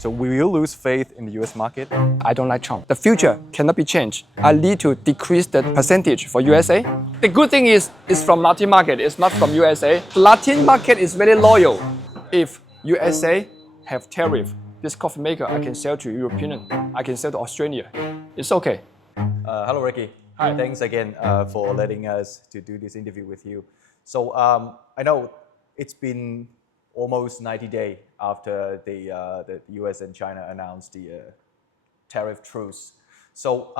So will you lose faith in the US market? I don't like Trump. The future cannot be changed. I need to decrease the percentage for USA. The good thing is, it's from Latin market, it's not from USA. The Latin market is very loyal. If USA have tariff, this coffee maker I can sell to European, I can sell to Australia. It's okay. Hello, Ricky. Hi. Thanks again for letting us to do this interview with you. So I know it's been almost 90 days after the US and China announced the tariff truce. So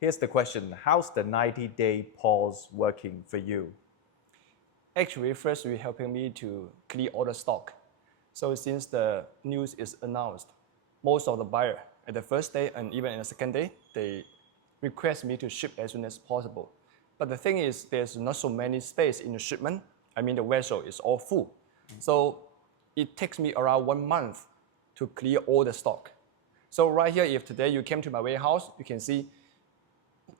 here's the question. How's the 90-day pause working for you? Actually, first you're helping me to clear all the stock. So since the news is announced, most of the buyer at the first day and even in the second day, they request me to ship as soon as possible. But the thing is, there's not so many space in the shipment. I mean, the vessel is all full. So it takes me around 1 month to clear all the stock. So right here, if today you came to my warehouse, you can see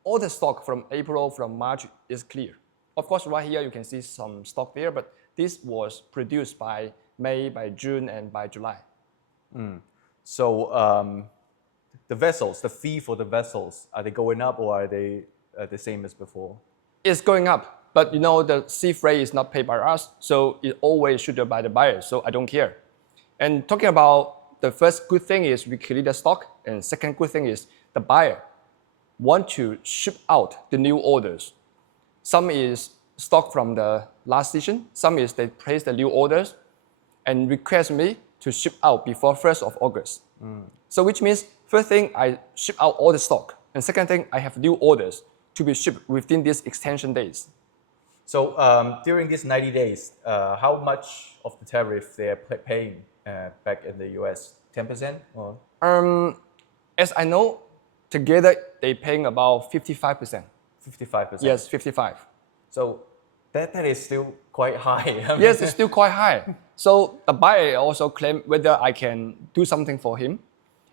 all the stock from April, from March is clear. Of course, right here, you can see some stock there, but this was produced by May, by June, and by July. So the vessels, the fee for the vessels, are they going up or are they the same as before? It's going up. But you know, the sea freight is not paid by us, so it always should by the buyer, so I don't care. And talking about the first good thing is we clear the stock, and second good thing is the buyer want to ship out the new orders. Some is stock from the last season, some is they place the new orders and request me to ship out before 1st of August. So which means first thing I ship out all the stock, and second thing I have new orders to be shipped within these extension days. So during these 90 days, how much of the tariff they're paying back in the US? 10% or? As I know, together they paying about 55%. 55%? Yes, 55. So that is still quite high. Yes, it's still quite high. So the buyer also claimed whether I can do something for him.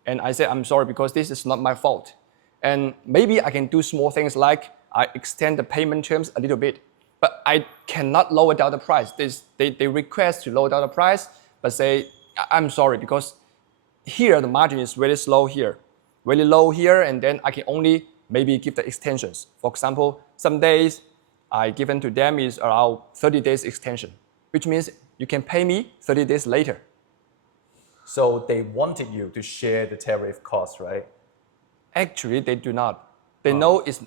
And I said, I'm sorry, because this is not my fault. And maybe I can do small things like I extend the payment terms a little bit. But I cannot lower down the price. They request to lower down the price, but say, I'm sorry, because here the margin is very slow here, very low here, and then I can only maybe give the extensions. For example, some days I given to them is around 30 days extension, which means you can pay me 30 days later. So they wanted you to share the tariff cost, right? Actually, they do not. They know it's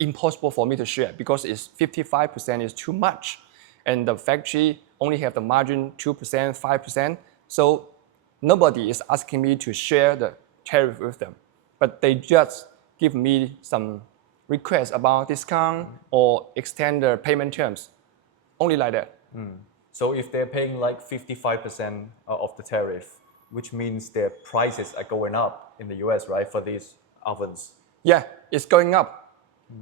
impossible for me to share because it's 55% is too much. And the factory only have the margin 2%, 5%. So nobody is asking me to share the tariff with them. But they just give me some requests about discount or extend the payment terms. Only like that. So if they're paying like 55% of the tariff, which means their prices are going up in the US, right, for these ovens? Yeah, it's going up.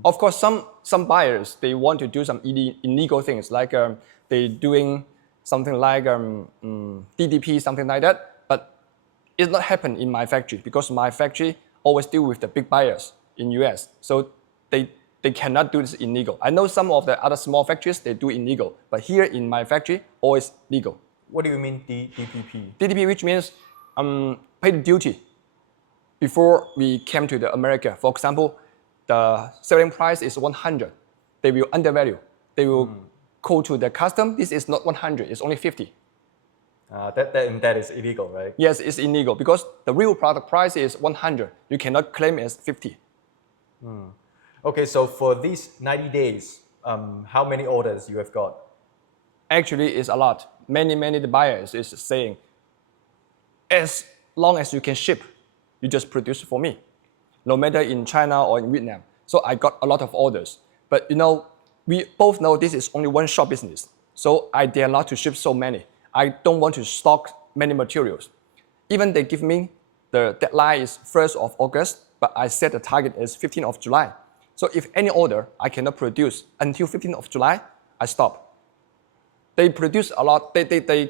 Of course, some buyers, they want to do some illegal things, like they doing something like DDP, something like that. But it's not happen in my factory because my factory always deal with the big buyers in US. So they cannot do this illegal. I know some of the other small factories, they do illegal. But here in my factory, always legal. What do you mean DPP? DDP, which means pay the duty before we came to the America. For example, the selling price is 100. They will undervalue. They will call to the custom. This is not 100. It's only 50. That is illegal, right? Yes, it's illegal because the real product price is 100. You cannot claim as 50. Okay, so for these 90 days, how many orders you have got? Actually, it's a lot. Many the buyers is saying, as long as you can ship, you just produce for me. No matter in China or in Vietnam. So I got a lot of orders. But you know, we both know this is only one shop business. So I dare not to ship so many. I don't want to stock many materials. Even they give me, the deadline is 1st of August, but I set the target as 15th of July. So if any order I cannot produce until 15th of July, I stop. They produce a lot, they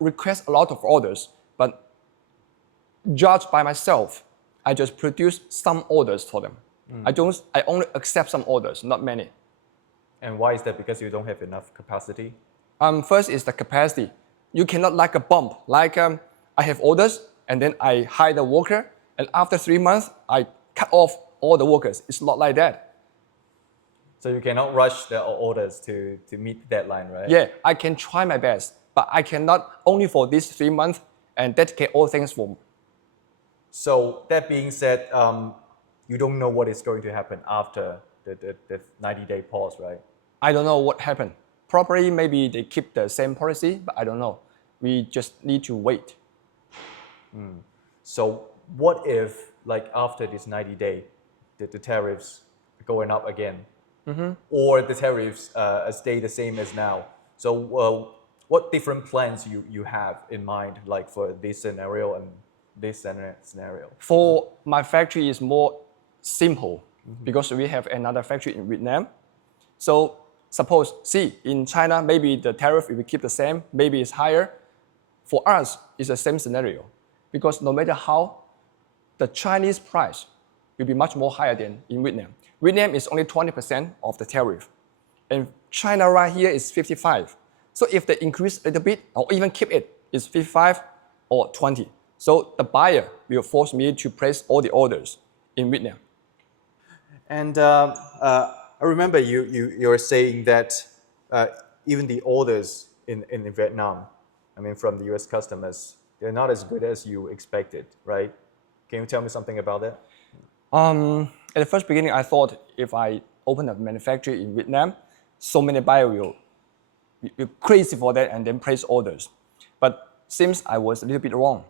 request a lot of orders, but judged by myself, I just produce some orders for them. I only accept some orders, not many. And why is that? Because you don't have enough capacity? First is the capacity. You cannot like a bomb. Like I have orders, and then I hire the worker, and after 3 months, I cut off all the workers. It's not like that. So you cannot rush the orders to meet the deadline, right? Yeah, I can try my best, but I cannot only for these 3 months and dedicate all things for. So that being said, you don't know what is going to happen after the 90-day pause, right? I don't know what happened. Probably maybe they keep the same policy, but I don't know. We just need to wait. So what if, like after this 90-day, the tariffs going up again, or the tariffs stay the same as now? So what different plans you have in mind, like for this scenario and this scenario? For my factory is more simple because we have another factory in Vietnam. So suppose, in China, maybe the tariff will keep the same, maybe it's higher. For us, it's the same scenario because no matter how, the Chinese price will be much more higher than in Vietnam. Vietnam is only 20% of the tariff, and China right here is 55. So if they increase a little bit or even keep it, it's 55 or 20. So the buyer will force me to place all the orders in Vietnam. And I remember you were saying that even the orders in Vietnam, I mean, from the US customers, they're not as good as you expected, right? Can you tell me something about that? At the first beginning, I thought if I open a manufacturer in Vietnam, so many buyers will be crazy for that and then place orders. But seems I was a little bit wrong.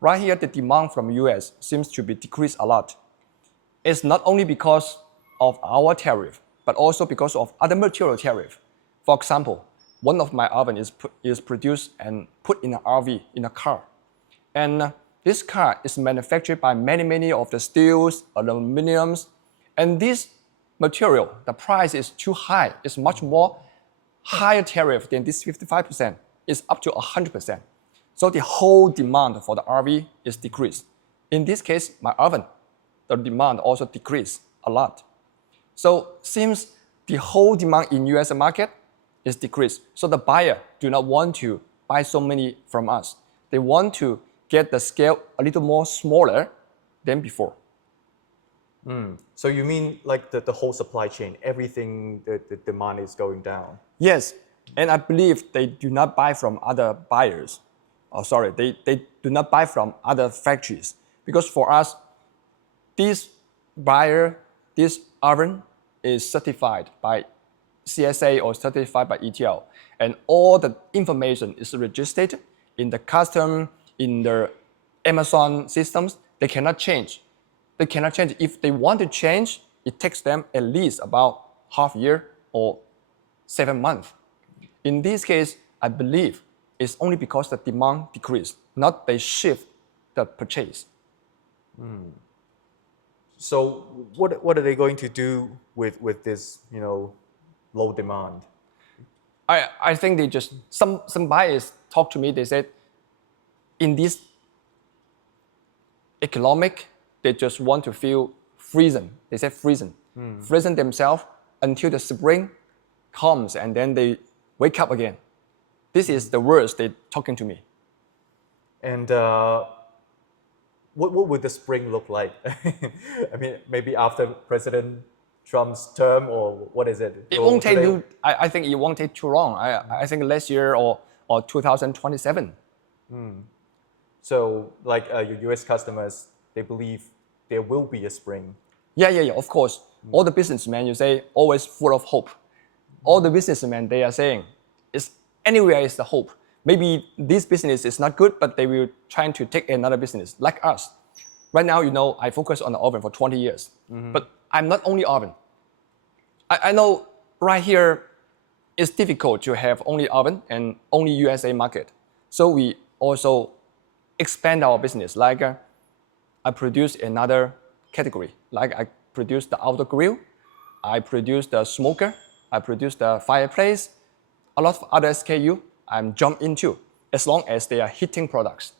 Right here, the demand from US seems to be decreased a lot. It's not only because of our tariff, but also because of other material tariff. For example, one of my oven is produced and put in an RV, in a car. And this car is manufactured by many of the steels, aluminums, and this material, the price is too high. It's much more higher tariff than this 55%. It's up to 100%. So the whole demand for the RV is decreased. In this case, my oven, the demand also decreased a lot. So since the whole demand in US market is decreased, so the buyer do not want to buy so many from us. They want to get the scale a little more smaller than before. So you mean like the whole supply chain, everything, the demand is going down? Yes, and I believe they do not buy from other buyers. They do not buy from other factories. Because for us, this buyer, this oven is certified by CSA or certified by ETL. And all the information is registered in the custom, in the Amazon systems. They cannot change. They cannot change. If they want to change, it takes them at least about half year or 7 months. In this case, I believe it's only because the demand decreased, not they shift the purchase. So what are they going to do with this, low demand? I think they just, some buyers talk to me, they said, in this economic, they just want to feel freezing. They said freezing. Freezing themselves until the spring comes and then they wake up again. This is the words they're talking to me. And what would the spring look like? I mean, maybe after President Trump's term, or what is it? It won't take you, I think it won't take too long. I think last year or 2027. So like your US customers, they believe there will be a spring. Yeah, of course. All the businessmen, you say, always full of hope. All the businessmen, they are saying, anywhere is the hope. Maybe this business is not good, but they will try to take another business, like us. Right now, I focus on the oven for 20 years. But I'm not only oven. I know right here, it's difficult to have only oven and only USA market. So we also expand our business. Like I produce another category. Like I produce the outdoor grill, I produce the smoker, I produce the fireplace, a lot of other SKU I'm jump into, as long as they are heating products.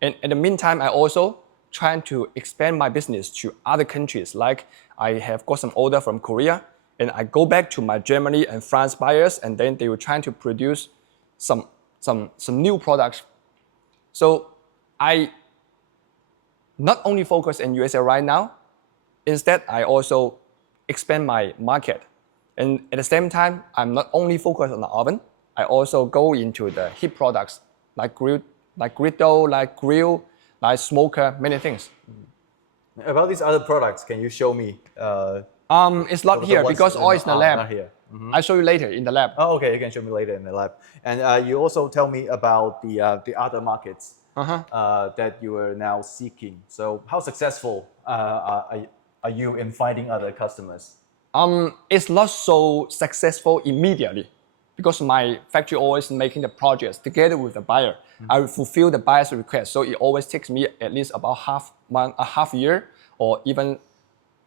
And in the meantime, I also trying to expand my business to other countries. Like I have got some order from Korea, and I go back to my Germany and France buyers, and then they were trying to produce some new products. So I not only focus in USA right now, instead I also expand my market. And at the same time, I'm not only focused on the oven, I also go into the heat products like grill, like griddle, like grill, like smoker, many things. About these other products, can you show me? It's not the here ones because all is in the lab. not here. I'll show you later in the lab. Oh, okay. You can show me later in the lab. And you also tell me about the other markets that you are now seeking. So how successful are you in finding other customers? It's not so successful immediately because my factory always making the projects together with the buyer. I will fulfill the buyer's request, so it always takes me at least about half year or even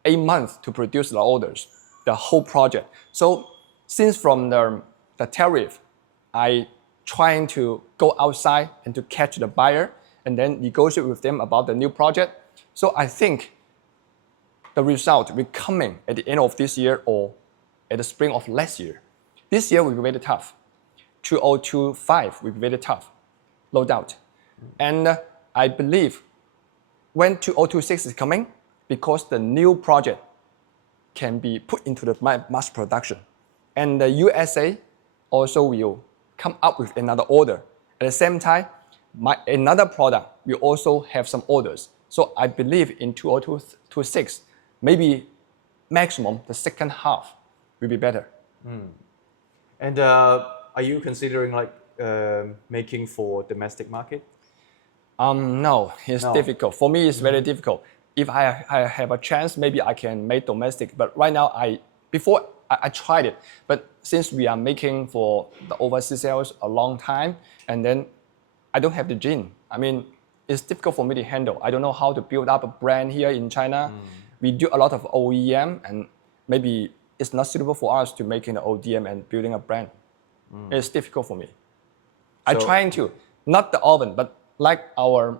8 months to produce the orders, the whole project. So since from the tariff, I trying to go outside and to catch the buyer and then negotiate with them about the new project. So I think the result will be coming at the end of this year or at the spring of last year. This year will be very tough. 2025 will be very tough, no doubt. And I believe when 2026 is coming, because the new project can be put into the mass production. And the USA also will come up with another order. At the same time, another product will also have some orders. So I believe in 2026, maybe maximum the second half will be better. And are you considering like making for domestic market? No, it's difficult. For me, it's very difficult. If I have a chance, maybe I can make domestic. But right now, before I tried it. But since we are making for the overseas sales a long time, and then I don't have the gene. I mean, it's difficult for me to handle. I don't know how to build up a brand here in China. We do a lot of OEM, and maybe it's not suitable for us to making the ODM and building a brand. It's difficult for me. I'm trying to, not the oven, but like our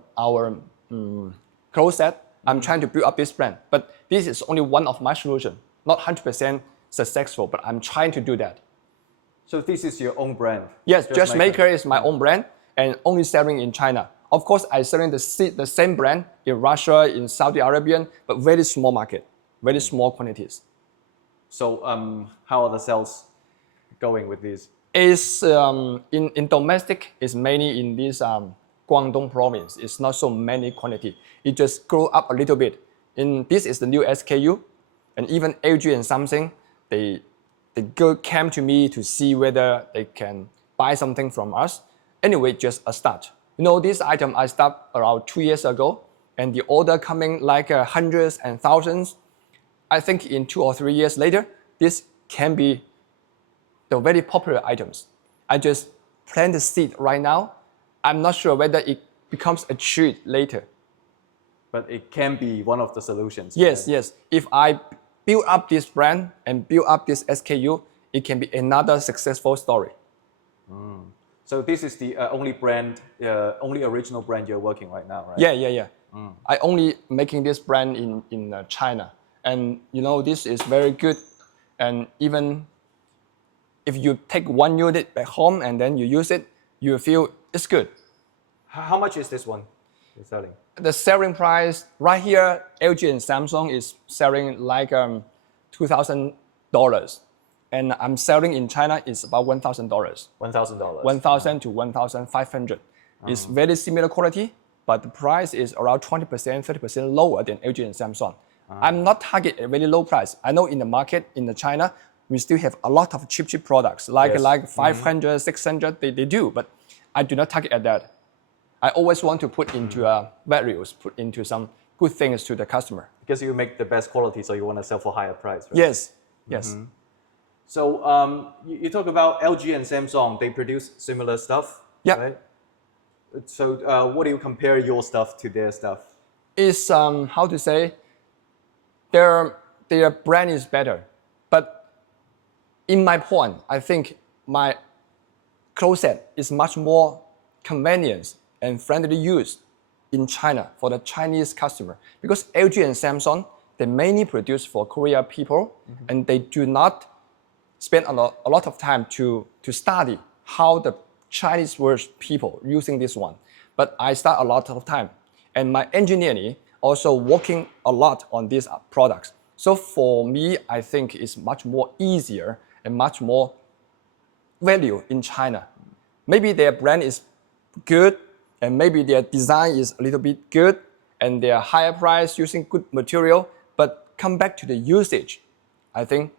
closet, I'm trying to build up this brand. But this is only one of my solutions, not 100% successful, but I'm trying to do that. So this is your own brand? Yes, Just Maker is my own brand and only selling in China. Of course, I'm selling the same brand in Russia, in Saudi Arabia, but very small market, very small quantities. So how are the sales going with these? Is in domestic is mainly in this Guangdong province. It's not so many quantity. It just grow up a little bit. This is the new SKU, and even LG and Samsung, they came to me to see whether they can buy something from us. Anyway, just a start. You know, this item I started around 2 years ago, and the order coming like hundreds and thousands. I think in 2 or 3 years later, this can be the very popular items. I just plant the seed right now. I'm not sure whether it becomes a tree later. But it can be one of the solutions. Yes, right? yes. If I build up this brand and build up this SKU, it can be another successful story. So this is the only brand, only original brand you're working right now, right? Yeah. I only making this brand in China. And you know, this is very good. And even if you take 1 unit back home and then you use it, you feel it's good. How much is this one you're selling? The selling price right here, LG and Samsung is selling like $2,000. And I'm selling in China is about $1,000. $1,000. 1,000 to 1,500. It's very similar quality, but the price is around 20%, 30% lower than LG and Samsung. I'm not target a very low price. I know in the market, in the China, we still have a lot of cheap products, like 500, 600, they do, but I do not target at that. I always want to put into values, put into some good things to the customer. Because you make the best quality, so you want to sell for higher price, right? Yes. So you talk about LG and Samsung, they produce similar stuff, right? So what do you compare your stuff to their stuff? It's, how to say, their brand is better. But in my point, I think my closet is much more convenient and friendly use in China for the Chinese customer. Because LG and Samsung, they mainly produce for Korea people, and they do not spend a lot of time to study how the Chinese world people using this one. but I start a lot of time. And my engineering also working a lot on these products. So for me, I think it's much more easier and much more value in China. Maybe their brand is good, and maybe their design is a little bit good, and their higher price using good material, but come back to the usage, I think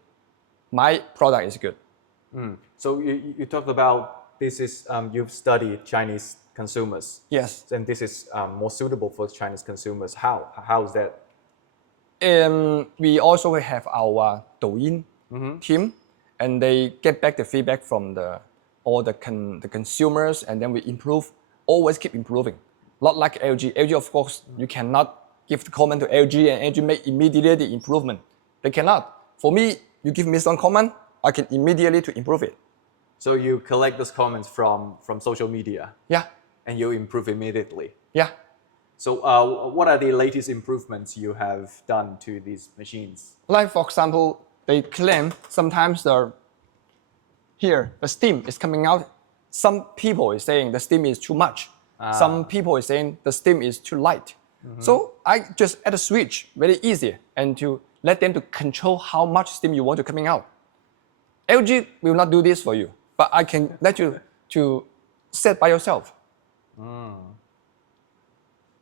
my product is good. So you talked about this is you've studied Chinese consumers. Yes. And this is more suitable for Chinese consumers. How is that? We also have our Douyin team, and they get back the feedback from all the consumers, and then we improve, always keep improving. Not like LG. LG, of course, you cannot give the comment to LG and LG make immediately the improvement. They cannot. For me, you give me some comment, I can immediately to improve it. So you collect those comments from social media. Yeah. And you improve immediately. Yeah. So what are the latest improvements you have done to these machines? Like for example, they claim sometimes the steam is coming out. Some people is saying the steam is too much. Some people is saying the steam is too light. So I just add a switch, very easy, and to let them to control how much steam you want to coming out. LG will not do this for you, but I can let you to set by yourself.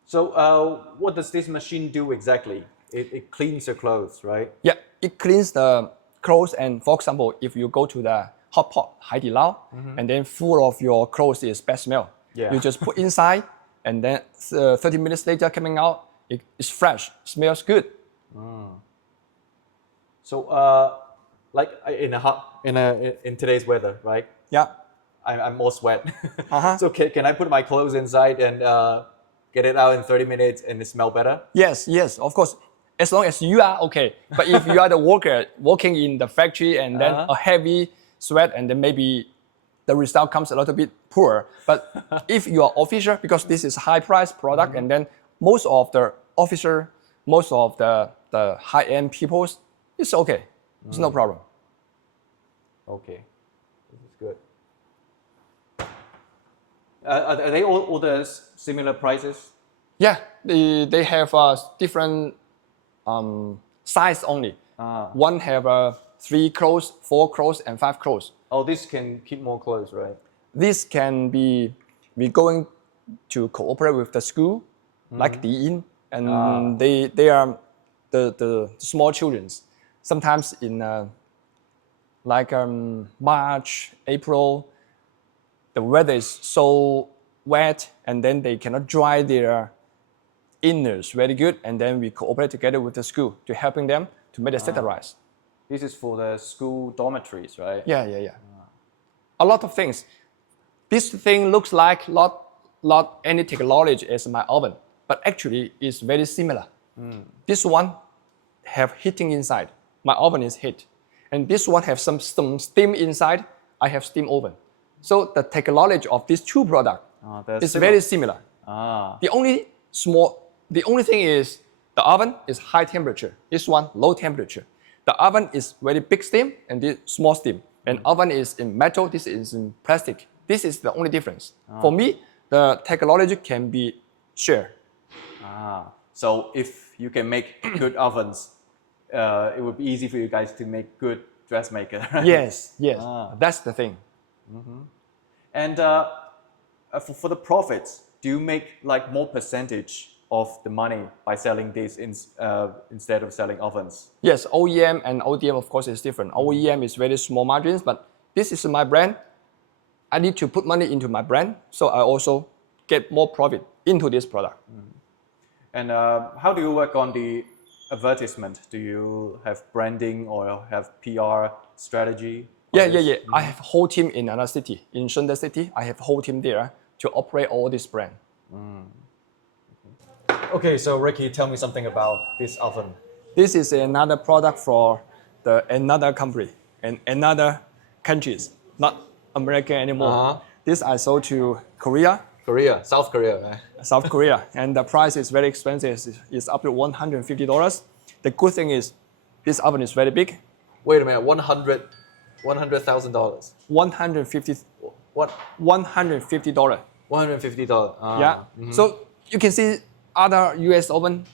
So what does this machine do exactly? It cleans your clothes, right? Yeah, it cleans the clothes, and for example, if you go to the hot pot, Hai Di Lao, and then full of your clothes is bad smell. Yeah. You just put inside, and then 30 minutes later coming out, it's fresh, smells good. So like in today's weather, right? Yeah. I'm more sweat. So can I put my clothes inside and get it out in 30 minutes and it smell better? Yes, of course. As long as you are okay. But if you are the worker working in the factory and then a heavy sweat, and then maybe the result comes a little bit poor. But if you are officer, because this is high price product, and then most of the officer, most of the high-end people, it's okay. It's no problem. Okay, this is good. Are they all the similar prices? Yeah, they have different size only. One have 3 clothes, 4 clothes, and 5 clothes. Oh, this can keep more clothes, right? This can be we going to cooperate with the school, like Diyin, and they are the small childrens. Sometimes in March, April, the weather is so wet, and then they cannot dry their inners very good, and then we cooperate together with the school to helping them to make the set rise. This is for the school dormitories, right? Yeah. A lot of things. This thing looks like not any technology as my oven, but actually it's very similar. This one have heating inside. My oven is heat. And this one have some steam inside. I have steam oven. So the technology of these two products is very similar. The only thing is the oven is high temperature. This one low temperature. The oven is very big steam and this small steam. And oven is in metal. This is in plastic. This is the only difference. For me, the technology can be shared. So if you can make good ovens, it would be easy for you guys to make good dressmaker. Right? Yes. That's the thing. And for the profits, do you make like more percentage of the money by selling this instead of selling ovens? Yes, OEM and ODM of course is different. OEM is very small margins, but this is my brand. I need to put money into my brand, so I also get more profit into this product. And how do you work on the advertisement? Do you have branding or have PR strategy? Yeah. I have a whole team in another city, in Shenzhen city. I have a whole team there to operate all this brand. Okay, so Ricky, tell me something about this oven. This is another product for another country and another countries, not American anymore. This I sold to Korea. South Korea, right? South Korea, and the price is very expensive. It's up to $150. The good thing is, this oven is very big. Wait a minute, $100,000. $150. What? $150. $150. Yeah. So you can see other US oven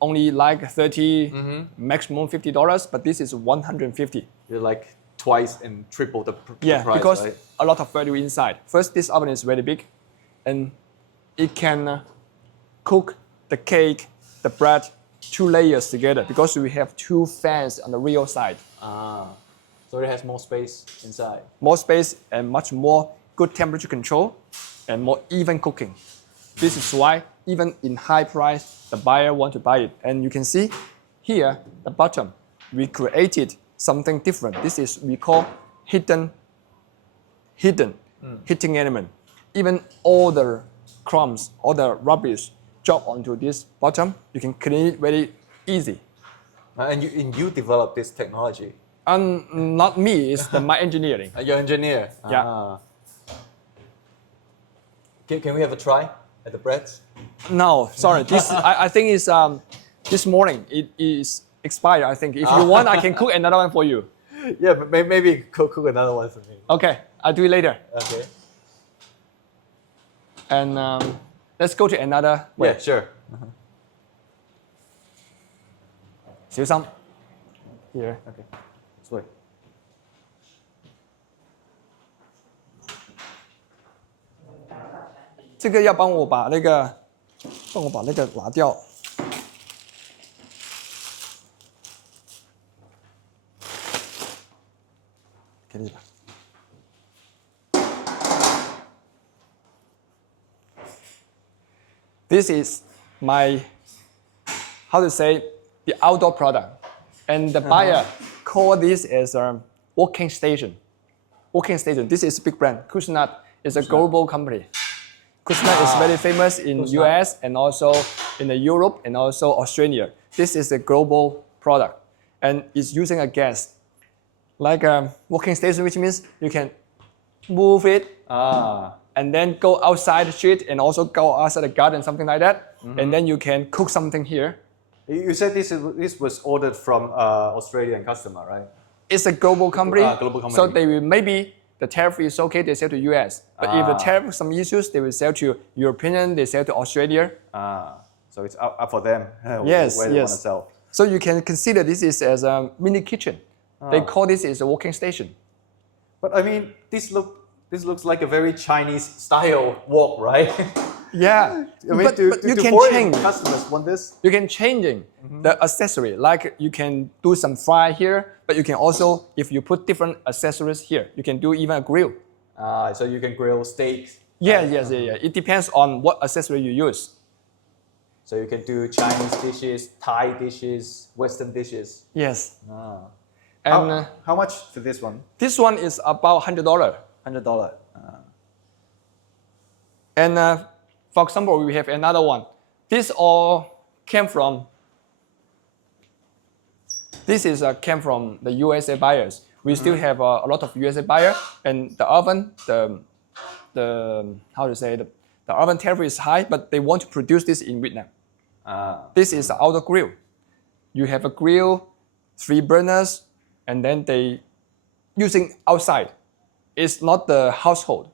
only like 30, maximum $50, but this is 150. You're like twice and triple the Yeah, price, because right? a lot of value inside. First, this oven is very big, and it can cook the cake, the bread, 2 layers together because we have 2 fans on the real side. So it has more space inside. More space and much more good temperature control and more even cooking. This is why even in high price, the buyer want to buy it. And you can see here, the bottom, we created something different. This is we call hidden heating element. Even all the crumbs, all the rubbish drop onto this bottom, you can clean it very easy. And you developed this technology. Not me, it's my engineering. You're an engineer. Yeah. Can we have a try at the breads? No, sorry. This I think is this morning. It is expired. I think. If you want, I can cook another one for you. Yeah, but maybe cook another one for me. Okay, I'll do it later. Okay. And let's go to another way. Yeah, sure. 小心 here. Okay. Sorry. 这个要帮我把那个拿掉。给你吧。This is my, how to say, the outdoor product, and the buyer call this as a working station. Working station. This is a big brand. Cuisinart is a global company. Cuisinart is very famous in US and also in Europe and also Australia. This is a global product, and it's using a gas, like a working station, which means you can move it. And then go outside the street and also go outside the garden, something like that. And then you can cook something here. You said this was ordered from Australian customer, right? It's a global company. Global company. So they will maybe the tariff is okay, they sell to US. But if the tariff some issues, they will sell to European, they sell to Australia. So it's up for them Yes, where they want to sell. So you can consider this is as a mini kitchen. They call this is a working station. But I mean, this looks like a very Chinese style wok, right? Yeah, I mean, but you do can foreign change. customers want this? You can changing the accessory. Like you can do some fry here, but you can also, if you put different accessories here, you can do even a grill. So you can grill steaks. Yeah. It depends on what accessory you use. So you can do Chinese dishes, Thai dishes, Western dishes. Yes. And How much for this one? this one is about $100. $100. And for example, we have another one. This all came from. This is came from the USA buyers. We still have a lot of USA buyer, and the oven, the how to say the oven tariff is high, but they want to produce this in Vietnam. This is the outdoor grill. You have a grill, 3 burners, and then they using outside. It's not the household.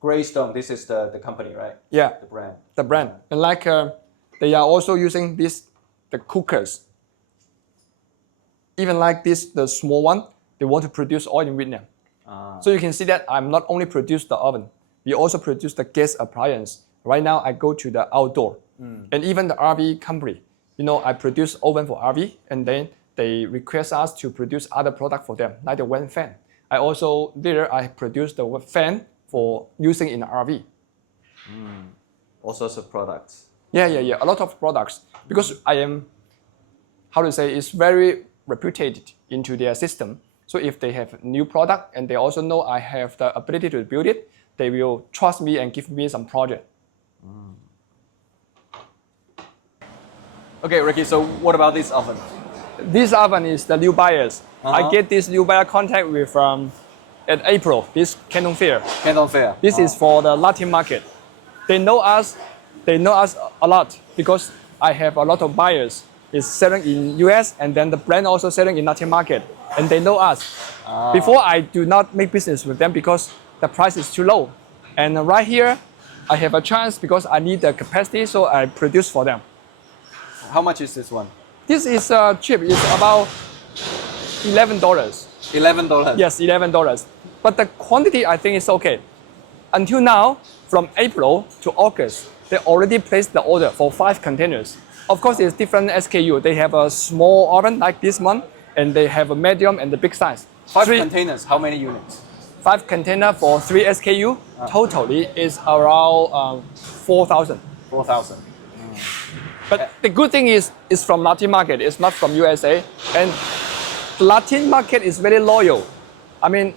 Greystone, this is the company, right? Yeah, The brand. the brand. And like they are also using the cookers. Even like this, the small one, they want to produce all in Vietnam. So you can see that I'm not only produce the oven, we also produce the gas appliance. Right now I go to the outdoor. And even the RV company, I produce oven for RV, and then they request us to produce other product for them, like the wind fan. I produce the fan for using in the RV. All sorts of products. Yeah, a lot of products. Because I am, how to say, it's very reputed into their system. So if they have new product and they also know I have the ability to build it, they will trust me and give me some project. Okay, Ricky, so what about this oven? This oven is the new buyers. I get this new buyer contact with at April, this Canton Fair. Canton Fair. This is for the Latin market. They know us a lot because I have a lot of buyers. It's selling in US and then the brand also selling in Latin market. And they know us. Before I do not make business with them because the price is too low. And right here, I have a chance because I need the capacity, so I produce for them. How much is this one? This is cheap. It's about $11. $11. Yes, $11. But the quantity I think is okay. Until now, from April to August, they already placed the order for 5 containers. Of course, it's different SKU. They have a small oven like this one, and they have a medium and the big size. 5 containers, how many units? 5 container for 3 SKU. Totally is around 4,000. 4,000. But the good thing is, it's from Latin market. It's not from USA. And the Latin market is very loyal. I mean,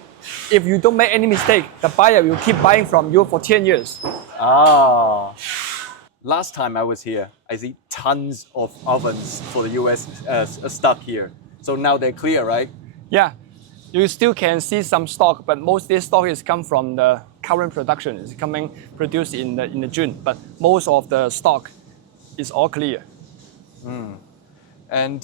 if you don't make any mistake, the buyer will keep buying from you for 10 years. Ah. Last time I was here, I see tons of ovens for the US stuck here. So now they're clear, right? Yeah, you still can see some stock, but most of this stock is come from the current production. It's coming produced in the June, but most of the stock is all clear. And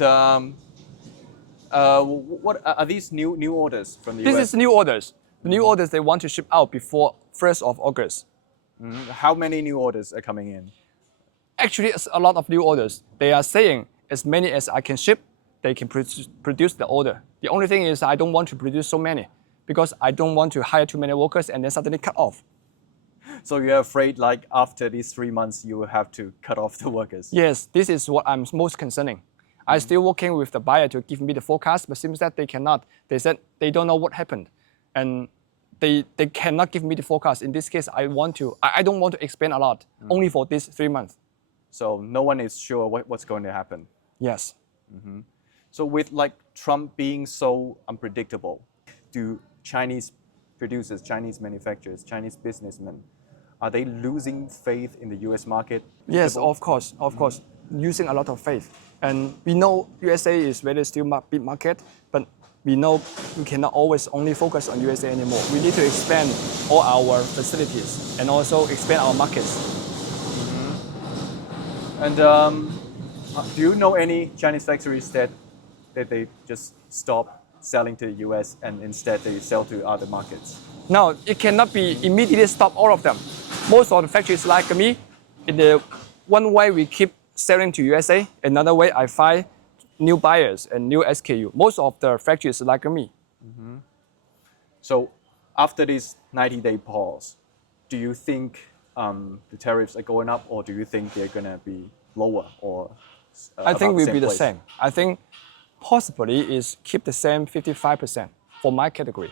what are these new orders from the US? This is new orders. The new orders they want to ship out before 1st of August. How many new orders are coming in? Actually, it's a lot of new orders. They are saying as many as I can ship, they can produce the order. The only thing is I don't want to produce so many because I don't want to hire too many workers and then suddenly cut off. So you're afraid like after these 3 months, you will have to cut off the workers? Yes, this is what I'm most concerning. I'm still working with the buyer to give me the forecast, but seems that they cannot. They said they don't know what happened. And they cannot give me the forecast. In this case, I don't want to expand a lot, only for these 3 months. So no one is sure what's going to happen. Yes. So with like Trump being so unpredictable, do Chinese producers, Chinese manufacturers, Chinese businessmen, are they losing faith in the US market? Yes, of course, using a lot of faith. And we know USA is very still big market, but we know we cannot always only focus on USA anymore. We need to expand all our facilities and also expand our markets. And do you know any Chinese factories that they just stop selling to the US and instead they sell to other markets? No, it cannot be immediately stop all of them. Most of the factories like me, in the one way we keep selling to USA, another way I find new buyers and new SKU. Most of the factories like me. So after this 90-day pause, do you think the tariffs are going up or do you think they're going to be lower or I think will be the place? same. I think possibly is keep the same 55% for my category.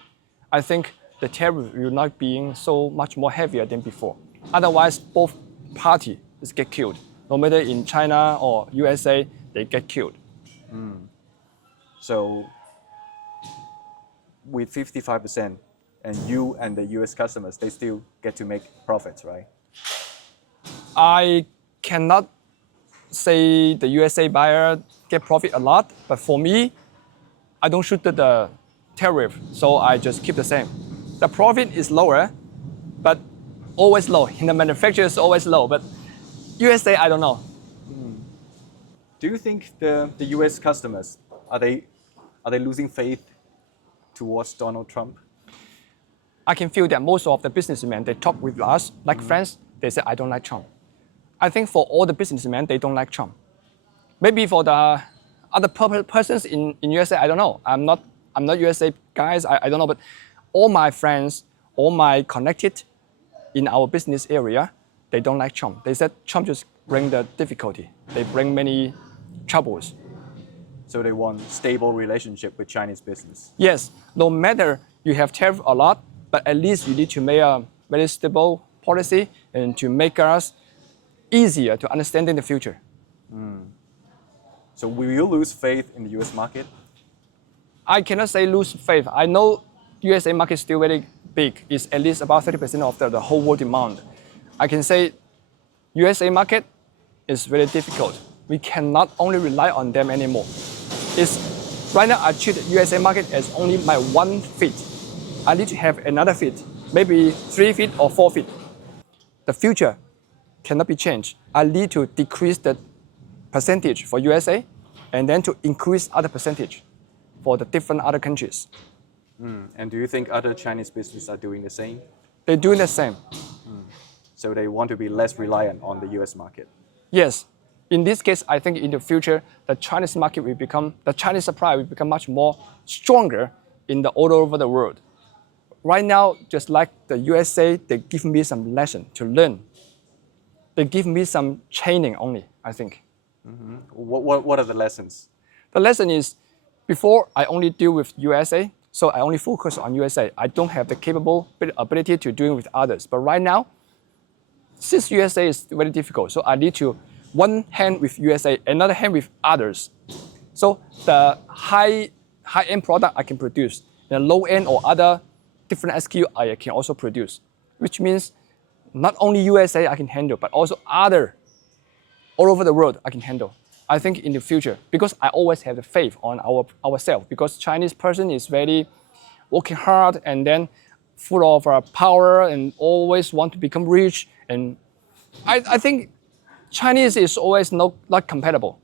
I think the tariff will not be so much more heavier than before. Otherwise, both parties get killed. No matter in China or USA, they get killed. So with 55%, and you and the US customers, they still get to make profits, right? I cannot say the USA buyer get profit a lot, but for me, I don't shoot the tariff, so I just keep the same. The profit is lower, but always low. In the manufacturer, it's always low, but USA, I don't know. Do you think the US customers, are they losing faith towards Donald Trump? I can feel that most of the businessmen, they talk with us, like friends, they say, I don't like Trump. I think for all the businessmen, they don't like Trump. Maybe for the other persons in USA, I don't know. I'm not USA guys, I don't know, but all my friends, all my connected in our business area, they don't like Trump. They said Trump just bring the difficulty. They bring many troubles. So they want stable relationship with Chinese business. Yes, no matter you have tariff a lot, but at least you need to make a very stable policy and to make us easier to understand in the future. So will you lose faith in the US market? I cannot say lose faith. I know USA market is still very big. It's at least about 30% of the whole world demand. I can say USA market is very difficult. We cannot only rely on them anymore. Right now I treat USA market as only my 1 feet. I need to have another feet, maybe 3 feet or 4 feet. The future cannot be changed. I need to decrease the percentage for USA and then to increase other percentage for the different other countries. And do you think other Chinese businesses are doing the same? They're doing the same. So they want to be less reliant on the US market. Yes. In this case, I think in the future, the Chinese supply will become much more stronger all over the world. Right now, just like the USA, they give me some lesson to learn. They give me some training only, I think. What are the lessons? The lesson is, before I only deal with USA, so I only focus on USA. I don't have the capable ability to do it with others. But right now, since USA is very difficult, so I need to one hand with USA, another hand with others. So the high-end product I can produce, the low-end or other different SKU I can also produce, which means not only USA I can handle, but also other all over the world I can handle. I think in the future, because I always have the faith on ourselves, because Chinese person is very working hard and then full of power and always want to become rich. And I think Chinese is always not compatible.